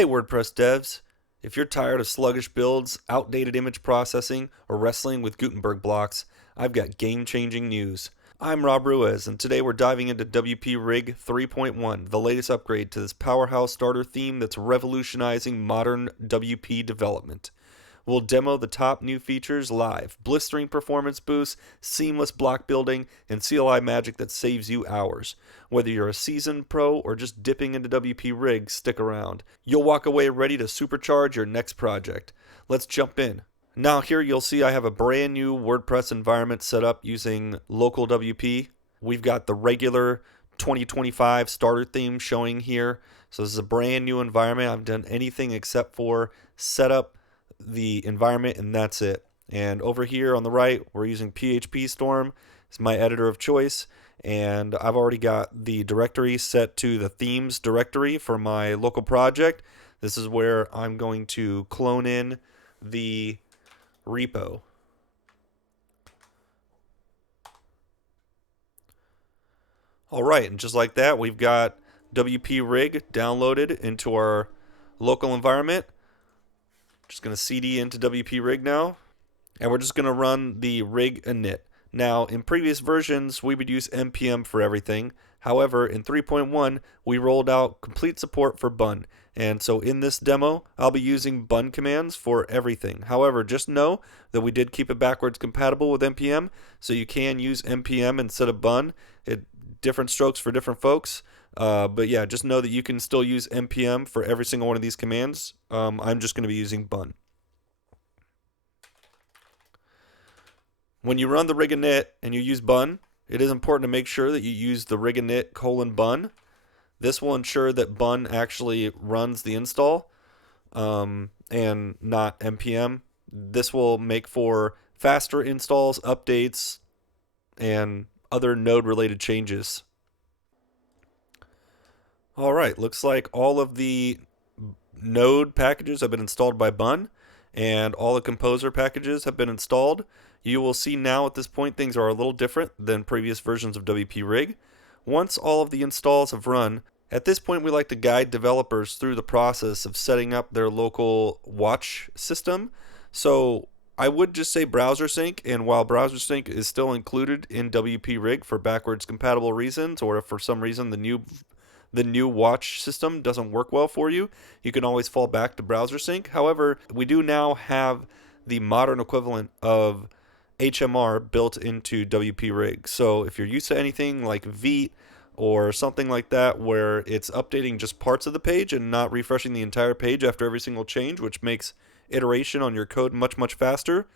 Hey WordPress devs, if you're tired of sluggish builds, outdated image processing, or wrestling with Gutenberg blocks, I've got game-changing news. I'm Rob Ruiz, and today we're diving into WP Rig 3.1, the latest upgrade to this powerhouse starter theme that's revolutionizing modern WP development. We'll demo the top new features live, blistering performance boosts, seamless block building, and CLI magic that saves you hours. Whether you're a seasoned pro or just dipping into WP Rig, stick around. You'll walk away ready to supercharge your next project. Let's jump in. Now here you'll see I have a brand new WordPress environment set up using local WP. We've got the regular 2025 starter theme showing here. So this is a brand new environment. I haven't done anything except for set up the environment, and that's it. And over here on the right, we're using PHP Storm. It's my editor of choice, and I've already got the directory set to the themes directory for my local project. This is where I'm going to clone in the repo. Alright, and just like that, we've got WP Rig downloaded into our local environment. Just going to CD into WP Rig now, and we're just going to run the rig init. Now, in previous versions, we would use npm for everything. However, in 3.1, we rolled out complete support for bun. And so in this demo, I'll be using bun commands for everything. However, just know that we did keep it backwards compatible with npm, so you can use npm instead of bun. Different strokes for different folks. But yeah, just know that you can still use npm for every single one of these commands. I'm just going to be using bun. When you run the rig init and you use bun, it is important to make sure that you use the rig init :bun. This will ensure that bun actually runs the install and not npm. This will make for faster installs, updates, and other node related changes. Alright, looks like all of the node packages have been installed by bun, and all the composer packages have been installed. You will see now at this point things are a little different than previous versions of WP Rig. Once all of the installs have run, at this point we like to guide developers through the process of setting up their local watch system. So I would just say browser sync, and while browser sync is still included in WP Rig for backwards compatible reasons, or if for some reason the new watch system doesn't work well for you, you can always fall back to browser sync. However, we do now have the modern equivalent of HMR built into WP Rig. So if you're used to anything like Vite or something like that where it's updating just parts of the page and not refreshing the entire page after every single change, which makes iteration on your code much faster,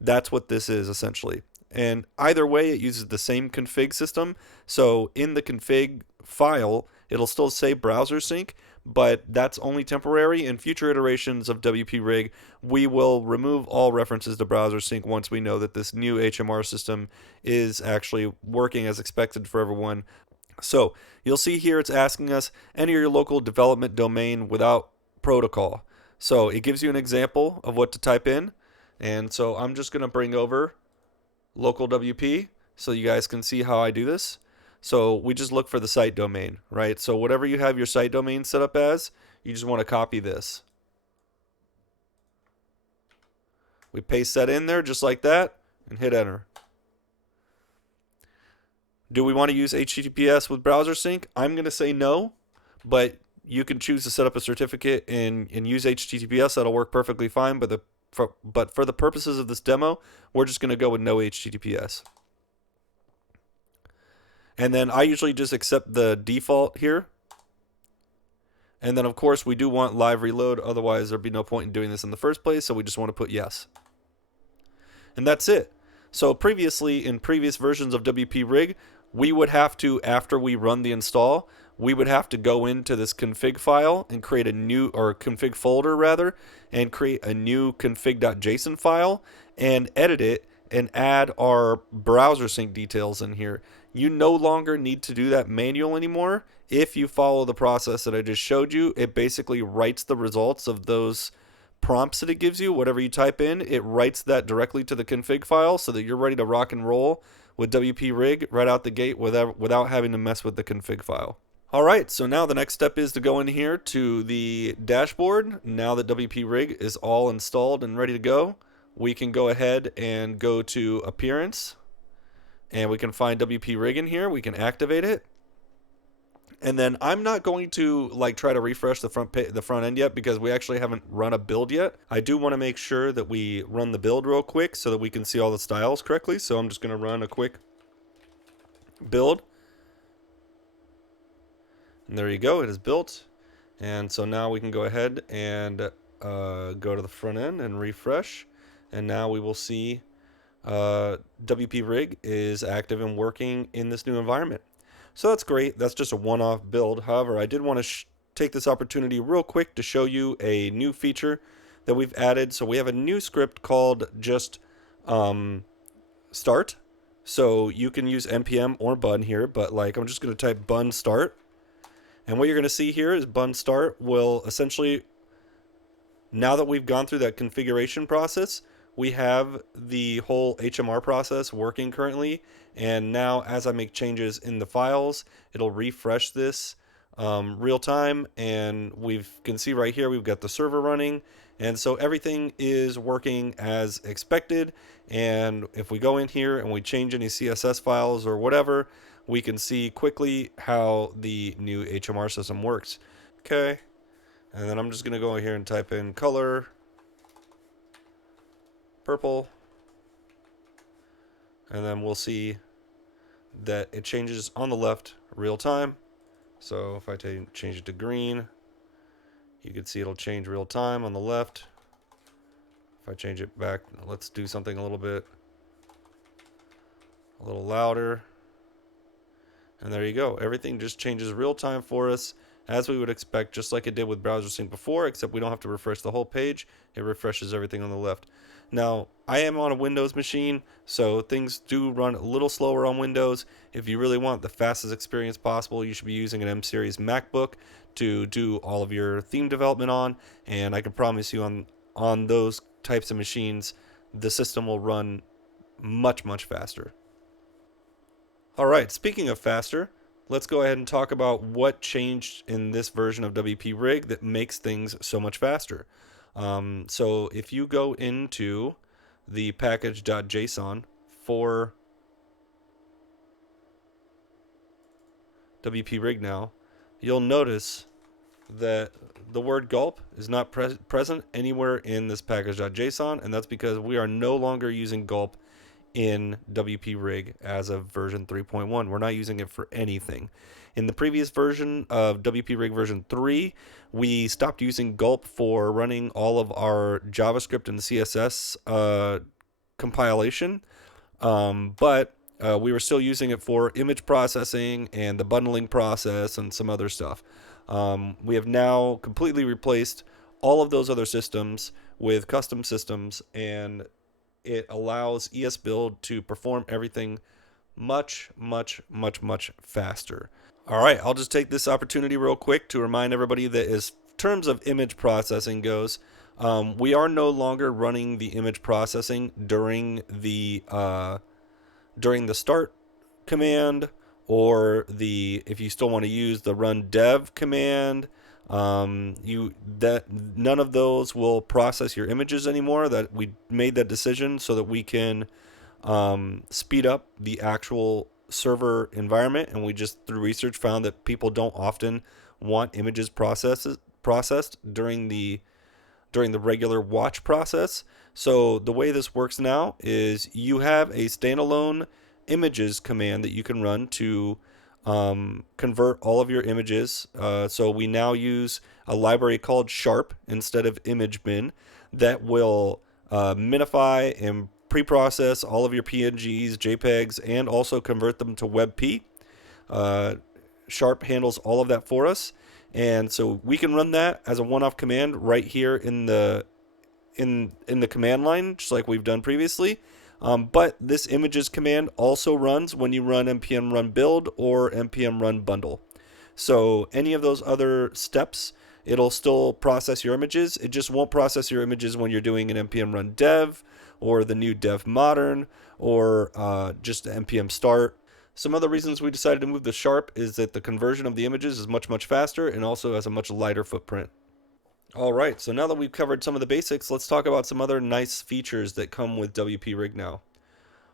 that's what this is essentially. And either way, it uses the same config system. So in the config file, it'll still say browser sync, but that's only temporary. In future iterations of WP Rig, we will remove all references to browser sync once we know that this new HMR system is actually working as expected for everyone. So you'll see here it's asking us enter your local development domain without protocol. So it gives you an example of what to type in. And so I'm just going to bring over local WP so you guys can see how I do this. So we just look for the site domain, right? So whatever you have your site domain set up as, you just want to copy this. We paste that in there just like that and hit enter. Do we want to use HTTPS with browser sync? I'm going to say no, but you can choose to set up a certificate and use HTTPS. That'll work perfectly fine, but for the purposes of this demo, we're just going to go with no HTTPS. And then I usually just accept the default here. And then of course we do want live reload, otherwise there'd be no point in doing this in the first place, so we just want to put yes. And that's it. So previously, in previous versions of WP Rig, we would have to, after we run the install, we would have to go into this config file and create a new, or config folder rather, and create a new config.json file and edit it and add our browser sync details in here. You no longer need to do that manual anymore. If you follow the process that I just showed you, it basically writes the results of those prompts that it gives you. Whatever you type in, it writes that directly to the config file so that you're ready to rock and roll with WP Rig right out the gate without having to mess with the config file. All right, so now the next step is to go in here to the dashboard. Now that WP Rig is all installed and ready to go, we can go ahead and go to Appearance, and we can find WP Rig in here. We can activate it. And then I'm not going to like try to refresh the front end yet because we actually haven't run a build yet. I do want to make sure that we run the build real quick so that we can see all the styles correctly. So I'm just going to run a quick build. And there you go, it is built. And so now we can go ahead and go to the front end and refresh. And now we will see WP Rig is active and working in this new environment. So that's great. That's just a one-off build. However, I did want to take this opportunity real quick to show you a new feature that we've added. So we have a new script called just start. So you can use npm or bun here, but like I'm just going to type bun start. And what you're going to see here is bun start will essentially, now that we've gone through that configuration process, we have the whole HMR process working currently. And now as I make changes in the files, it'll refresh this real time. And we can see right here, we've got the server running. And so everything is working as expected. And if we go in here and we change any CSS files or whatever, we can see quickly how the new HMR system works. Okay, and then I'm just gonna go in here and type in color purple, and then we'll see that it changes on the left real time. So if I change it to green, you can see it'll change real time on the left. If I change it back, let's do something a little louder. And there you go. Everything just changes real time for us as we would expect, just like it did with Browser Sync before, except we don't have to refresh the whole page. It refreshes everything on the left. Now, I am on a Windows machine, so things do run a little slower on Windows. If you really want the fastest experience possible, you should be using an M-Series MacBook to do all of your theme development on, and I can promise you on those types of machines, the system will run much, much faster. All right, speaking of faster, let's go ahead and talk about what changed in this version of WP Rig that makes things so much faster. So if you go into the package.json for WP Rig now, you'll notice that the word gulp is not present anywhere in this package.json, and that's because we are no longer using gulp in WP Rig as of version 3.1. We're not using it for anything. In the previous version of WP Rig version 3, we stopped using gulp for running all of our JavaScript and CSS compilation, but we were still using it for image processing and the bundling process and some other stuff. We have now completely replaced all of those other systems with custom systems, and it allows esbuild to perform everything much, much, much, much faster. All right, I'll just take this opportunity real quick to remind everybody that as terms of image processing goes, we are no longer running the image processing during the start command, or if you still want to use the run dev command. None of those will process your images anymore. That we made that decision so that we can speed up the actual server environment, and we just through research found that people don't often want images processed during the regular watch process. So the way this works now is you have a standalone images command that you can run to convert all of your images. So we now use a library called Sharp instead of ImageBin that will minify and pre-process all of your PNGs, JPEGs, and also convert them to WebP. Sharp handles all of that for us, and so we can run that as a one-off command right here in the command line, just like we've done previously. But this images command also runs when you run npm run build or npm run bundle. So any of those other steps, it'll still process your images. It just won't process your images when you're doing an npm run dev or the new dev modern or just npm start. Some other reasons we decided to move the Sharp is that the conversion of the images is much faster and also has a much lighter footprint. Alright, so now that we've covered some of the basics, let's talk about some other nice features that come with WP Rig now.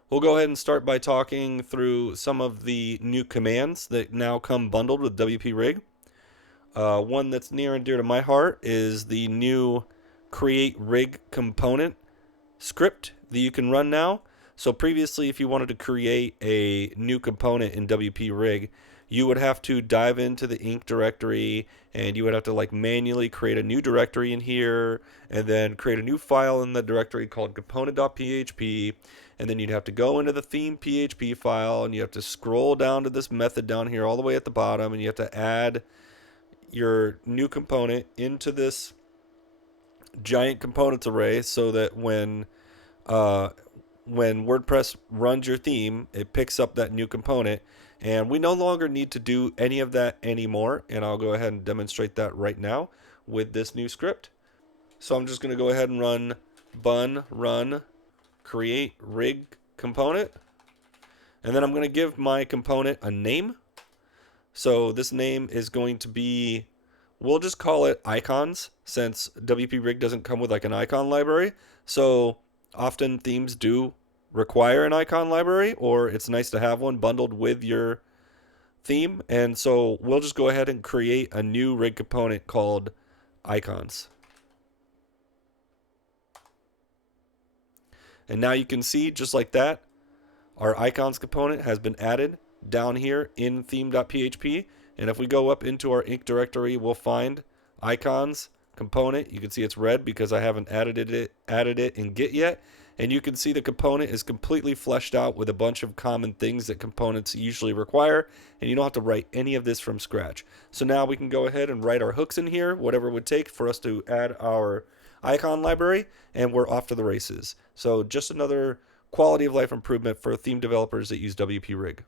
We'll go ahead and start by talking through some of the new commands that now come bundled with WP Rig. One that's near and dear to my heart is the new create rig component script that you can run now. So previously, if you wanted to create a new component in WP Rig, you would have to dive into the Inc directory and you would have to like manually create a new directory in here and then create a new file in the directory called component.php, and then you'd have to go into the theme PHP file and you have to scroll down to this method down here all the way at the bottom, and you have to add your new component into this giant components array so that when WordPress runs your theme, it picks up that new component. And we no longer need to do any of that anymore. And I'll go ahead and demonstrate that right now with this new script. So I'm just going to go ahead and run bun run create rig component. And then I'm going to give my component a name. So this name is going to be, we'll just call it icons, since WP Rig doesn't come with like an icon library. So often themes do require an icon library, or it's nice to have one bundled with your theme. And so we'll just go ahead and create a new rig component called icons. And now you can see, just like that, our icons component has been added down here in theme.php. And if we go up into our Inc directory, we'll find icons component. You can see it's red because I haven't added it in Git yet. And you can see the component is completely fleshed out with a bunch of common things that components usually require, and you don't have to write any of this from scratch. So now we can go ahead and write our hooks in here, whatever it would take for us to add our icon library, and we're off to the races. So just another quality of life improvement for theme developers that use WP Rig.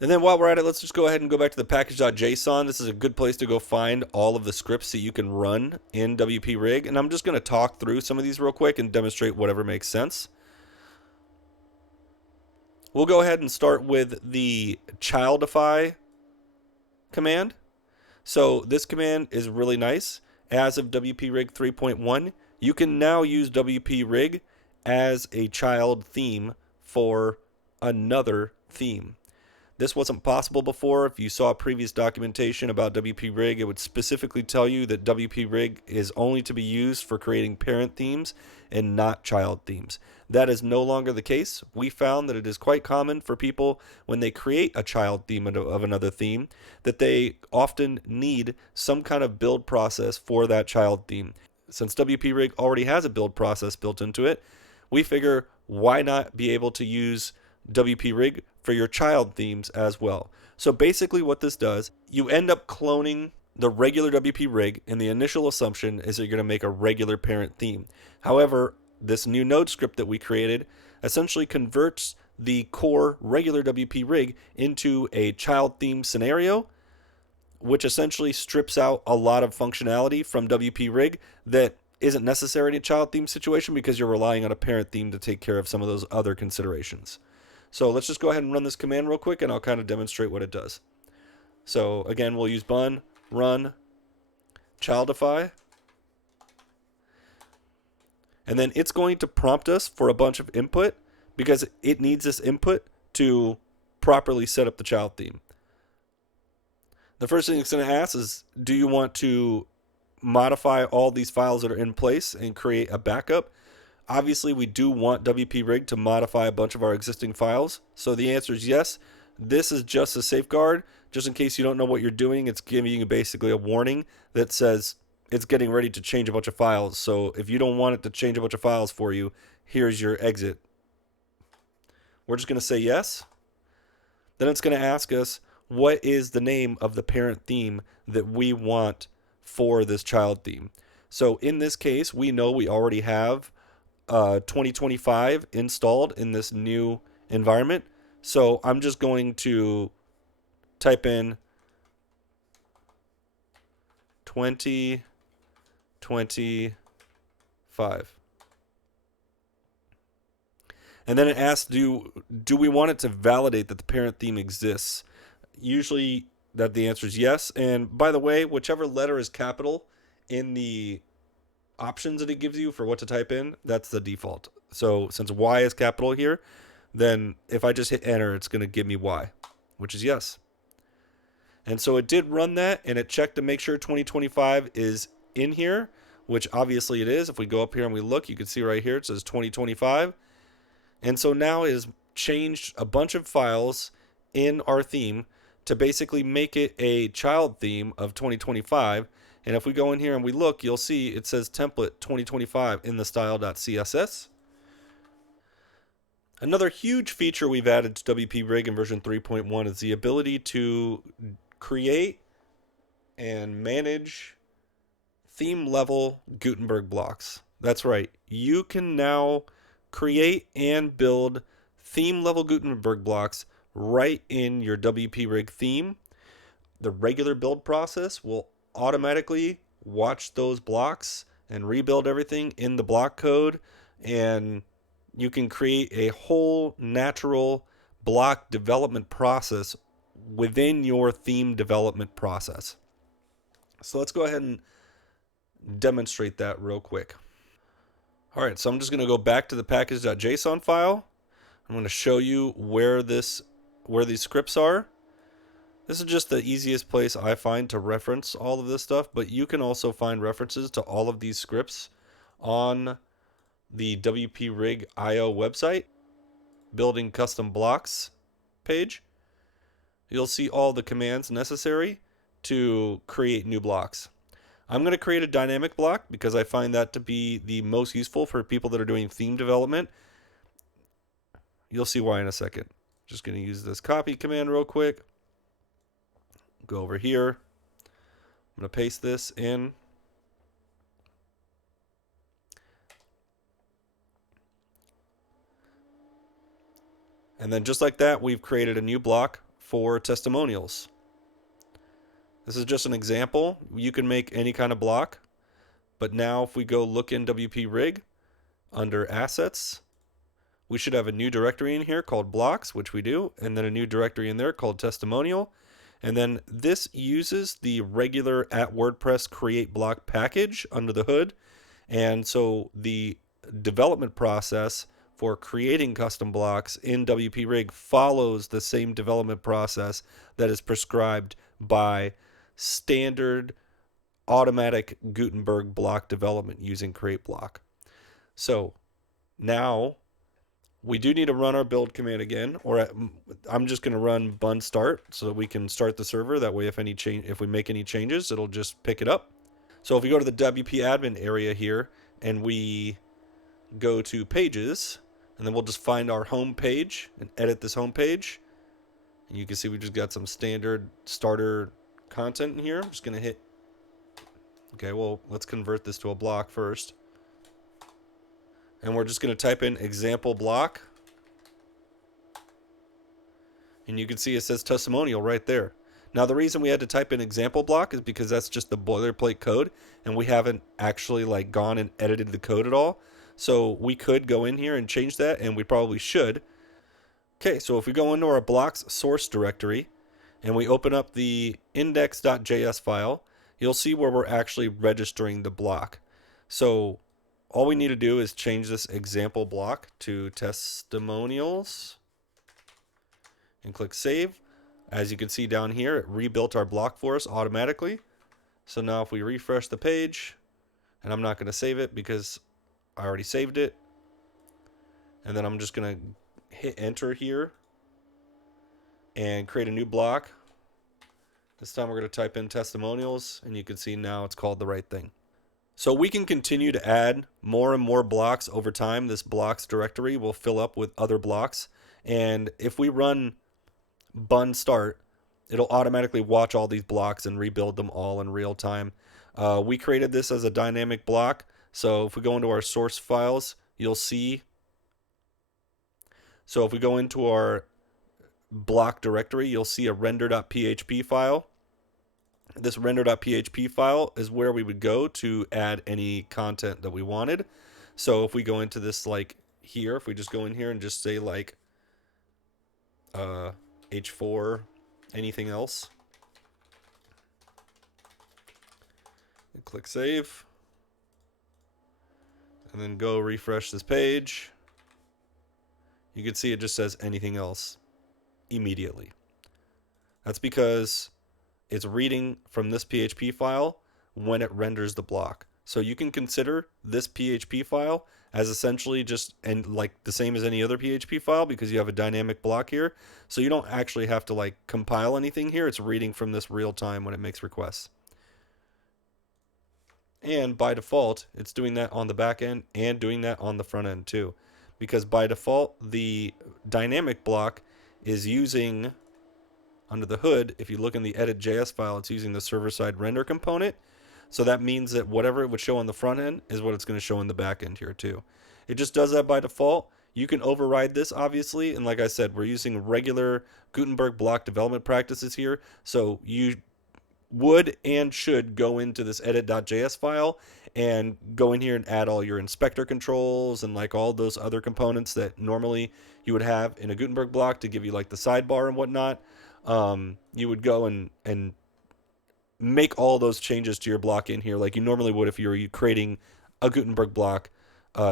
And then while we're at it, let's just go ahead and go back to the package.json. This is a good place to go find all of the scripts that you can run in WP Rig. And I'm just going to talk through some of these real quick and demonstrate whatever makes sense. We'll go ahead and start with the childify command. So this command is really nice. As of WP Rig 3.1, you can now use WP Rig as a child theme for another theme. This wasn't possible before. If you saw previous documentation about WP Rig, it would specifically tell you that WP Rig is only to be used for creating parent themes and not child themes. That is no longer the case. We found that it is quite common for people, when they create a child theme of another theme, that they often need some kind of build process for that child theme. Since WP Rig already has a build process built into it, we figure, why not be able to use WP Rig for your child themes as well. So basically what this does, you end up cloning the regular WP Rig, and the initial assumption is that you're going to make a regular parent theme. However, this new node script that we created essentially converts the core regular WP Rig into a child theme scenario, which essentially strips out a lot of functionality from WP Rig that isn't necessary in a child theme situation, because you're relying on a parent theme to take care of some of those other considerations. So let's just go ahead and run this command real quick, and I'll kind of demonstrate what it does. So again, we'll use bun run childify, and then it's going to prompt us for a bunch of input, because it needs this input to properly set up the child theme. The first thing it's going to ask is, do you want to modify all these files that are in place and create a backup? Obviously, we do want WP Rig to modify a bunch of our existing files. So the answer is yes. This is just a safeguard, just in case you don't know what you're doing. It's giving you basically a warning that says it's getting ready to change a bunch of files. So if you don't want it to change a bunch of files for you, here's your exit. We're just going to say yes. Then it's going to ask us, what is the name of the parent theme that we want for this child theme? So in this case, we know we already have 2025 installed in this new environment. So I'm just going to type in 2025. And then it asks, do we want it to validate that the parent theme exists? Usually that the answer is yes. And by the way, whichever letter is capital in the options that it gives you for what to type in, that's the default. So since Y is capital here, then if I just hit enter, it's going to give me Y, which is yes. And so it did run that, and it checked to make sure 2025 is in here, which obviously it is. If we go up here and we look, you can see right here it says 2025. And so now it has changed a bunch of files in our theme to basically make it a child theme of 2025. And if we go in here and we look, you'll see it says template 2025 in the style.css. Another huge feature we've added to WP Rig in version 3.1 is the ability to create and manage theme level Gutenberg blocks. That's right. You can now create and build theme level Gutenberg blocks right in your WP Rig theme. The regular build process will automatically watch those blocks and rebuild everything in the block code, and you can create a whole natural block development process within your theme development process. So let's go ahead and demonstrate that real quick. All right, so I'm just going to go back to the package.json file. I'm going to show you where these scripts are. This is just the easiest place I find to reference all of this stuff, but you can also find references to all of these scripts on the WP Rig IO website, building custom blocks page. You'll see all the commands necessary to create new blocks. I'm going to create a dynamic block because I find that to be the most useful for people that are doing theme development. You'll see why in a second. Just going to use this copy command real quick. Go over here. I'm going to paste this in. And then just like that, we've created a new block for testimonials. This is just an example. You can make any kind of block. But now if we go look in WP Rig under assets, we should have a new directory in here called blocks, which we do, and then a new directory in there called testimonial. And then this uses the regular @WordPress create block package under the hood. And so the development process for creating custom blocks in WP Rig follows the same development process that is prescribed by standard automatic Gutenberg block development using create block. So now we do need to run our build command again, or I'm just going to run bun start so that we can start the server. That way, if we make any changes, it'll just pick it up. So if we go to the WP admin area here and we go to pages, and then we'll just find our home page and edit this home page. And you can see we just got some standard starter content in here. I'm just going to hit. Okay, well, let's convert this to a block first. And we're just going to type in example block. And you can see it says testimonial right there. Now the reason we had to type in example block is because that's just the boilerplate code, and we haven't actually like gone and edited the code at all. So we could go in here and change that, and we probably should. Okay, so if we go into our blocks source directory and we open up the index.js file, you'll see where we're actually registering the block. So all we need to do is change this example block to testimonials and click save. As you can see down here, it rebuilt our block for us automatically. So now if we refresh the page, and I'm not going to save it because I already saved it, and then I'm just going to hit enter here and create a new block. This time we're going to type in testimonials, and you can see now it's called the right thing. So we can continue to add more and more blocks over time. This blocks directory will fill up with other blocks. And if we run bun start, it'll automatically watch all these blocks and rebuild them all in real time. We created this as a dynamic block. So if we go into our source files, you'll see. So if we go into our block directory, you'll see a render.php file. This render.php file is where we would go to add any content that we wanted. So if we go into this like here, if we just go in here and just say like H4, anything else, and click save, and then go refresh this page, you can see it just says anything else immediately. That's because it's reading from this PHP file when it renders the block. So you can consider this PHP file as essentially just and like the same as any other PHP file because you have a dynamic block here. So you don't actually have to like compile anything here. It's reading from this real time when it makes requests. And by default, it's doing that on the back end and doing that on the front end too. Because by default, the dynamic block is using, under the hood, if you look in the edit.js file, it's using the server-side render component. So that means that whatever it would show on the front end is what it's going to show in the back end here too. It just does that by default. You can override this, obviously, and like I said, we're using regular Gutenberg block development practices here. So you would and should go into this edit.js file and go in here and add all your inspector controls and like all those other components that normally you would have in a Gutenberg block to give you like the sidebar and whatnot. You would go and make all those changes to your block in here like you normally would if you were creating a Gutenberg block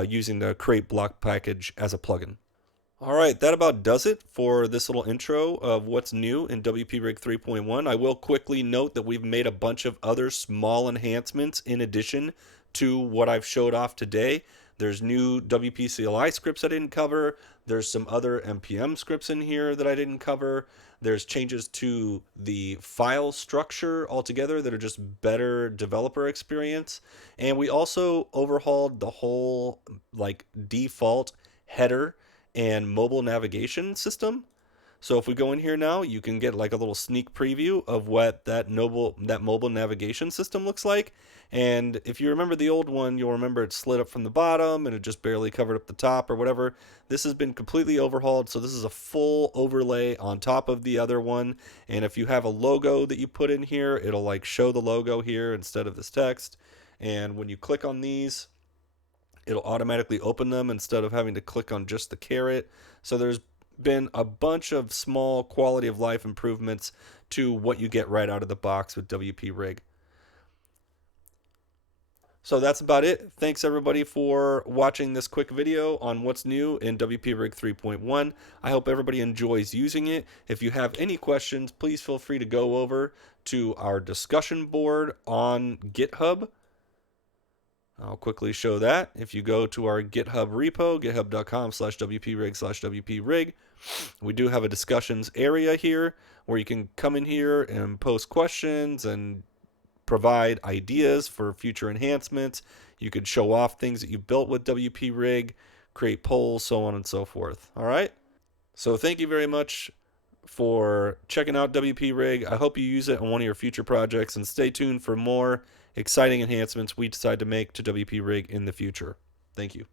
using the create block package as a plugin. All right, that about does it for this little intro of what's new in WP Rig 3.1. I will quickly note that we've made a bunch of other small enhancements in addition to what I've showed off today. There's new WP CLI scripts I didn't cover. There's some other NPM scripts in here that I didn't cover. There's changes to the file structure altogether that are just better developer experience. And we also overhauled the whole like default header and mobile navigation system. So if we go in here now, you can get like a little sneak preview of what that mobile navigation system looks like. And if you remember the old one, you'll remember it slid up from the bottom and it just barely covered up the top or whatever. This has been completely overhauled, so this is a full overlay on top of the other one. And if you have a logo that you put in here, it'll like show the logo here instead of this text. And when you click on these, it'll automatically open them instead of having to click on just the caret. So there's been a bunch of small quality of life improvements to what you get right out of the box with WP Rig. So that's about it. Thanks everybody for watching this quick video on what's new in WP Rig 3.1. I hope everybody enjoys using it. If you have any questions, please feel free to go over to our discussion board on GitHub. I'll quickly show that. If you go to our GitHub repo, github.com/wprig/wprig, we do have a discussions area here where you can come in here and post questions and provide ideas for future enhancements. You could show off things that you built with WP Rig, create polls, so on and so forth. All right. So thank you very much for checking out WP Rig. I hope you use it on one of your future projects, and stay tuned for more exciting enhancements we decide to make to WP Rig in the future. Thank you.